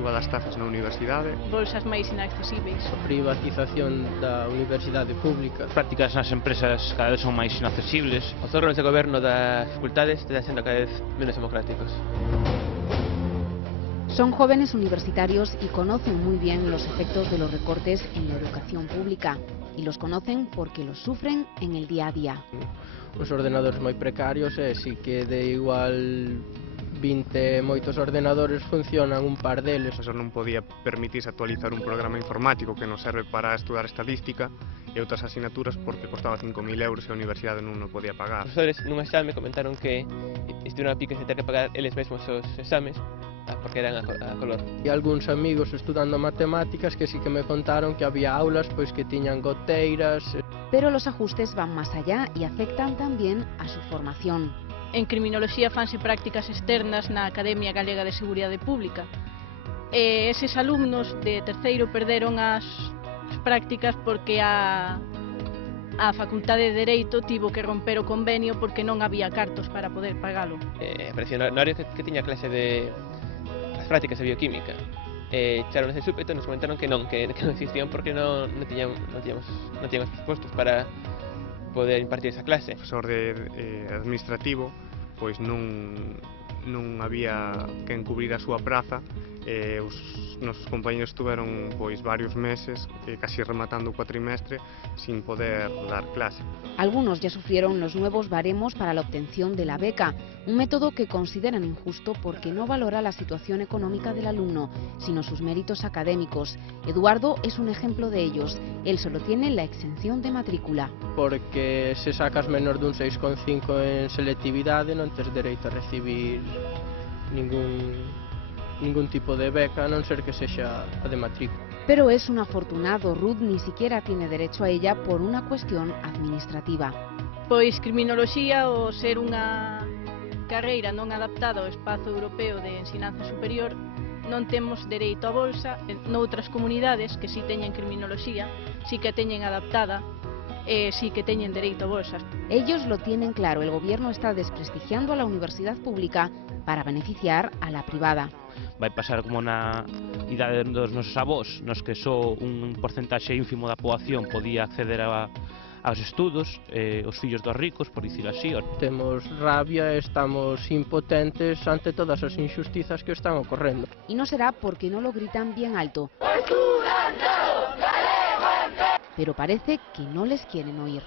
suba das tazas na universidade. Bolsas máis inaccesíveis. A privatización da universidade pública. As prácticas nas empresas cada vez son máis inaccesibles. Os órganos de goberno das facultades están sendo cada vez menos democráticos. Son jóvenes universitarios y conocen muy bien los efectos de los recortes en la educación pública. Y los conocen porque los sufren en el día a día. Os ordenadores moi precarios e si que de igual 20 moitos ordenadores funcionan un par deles. O profesor non podía permitirse actualizar un programa informático que nos serve para estudar estadística e outras asignaturas porque costaba 5.000 euros e a universidade non o podía pagar. Os profesores nun exame comentaron que estiveron a piques de ter que pagar eles mesmos os exames porque eran a color. E algúns amigos estudando matemáticas que sí que me contaron que había aulas pois que tiñan goteiras. Pero los ajustes van más allá y afectan también a su formación. En criminoloxía fanse prácticas externas na Academia Galega de Seguridade Pública. E eses alumnos de terceiro perderon as prácticas porque a Facultade de Dereito tivo que romper o convenio porque non había cartos para poder pagalo. Parecía no horario que tiña clase de as prácticas de bioquímica. Echaron ese súpeto e nos comentaron que non existían porque non tiñamos presupostos para poder impartir esa clase. O profesor de administrativo pois non había quen cubrir a súa praza e os nosos compañeros estuveron pois varios meses, casi rematando o cuatrimestre, sin poder dar clase. Algunos ya sufrieron los nuevos baremos para la obtención de la beca, un método que consideran injusto porque no valora la situación económica del alumno, sino sus méritos académicos. Eduardo es un ejemplo de ellos. Él solo tiene la exención de matrícula. Porque se sacas menor dun 6,5 en selectividade non tes dereito a recibir ningún tipo de beca, a non ser que sexa a de matrícula. Pero es un afortunado. Ruth ni siquiera tiene derecho a ella por una cuestión administrativa. Pois criminoloxía, o ser unha carreira non adaptada ao espazo europeo de ensinanza superior, non temos dereito a bolsa. Noutras comunidades que si teñen criminoloxía, si que teñen adaptada, sí que teñen dereito a bolsas. Ellos lo tienen claro. El gobierno está desprestigiando a la universidad pública para beneficiar a la privada. Vai pasar como na idade dos nosos avós, nos que só un porcentaxe ínfimo da poboación podía acceder aos estudos, os fillos dos ricos, por dicir así. Temos rabia, estamos impotentes ante todas as injustizas que están ocorrendo. Y no será porque no lo gritan bien alto. Pero parece que no les quieren oír.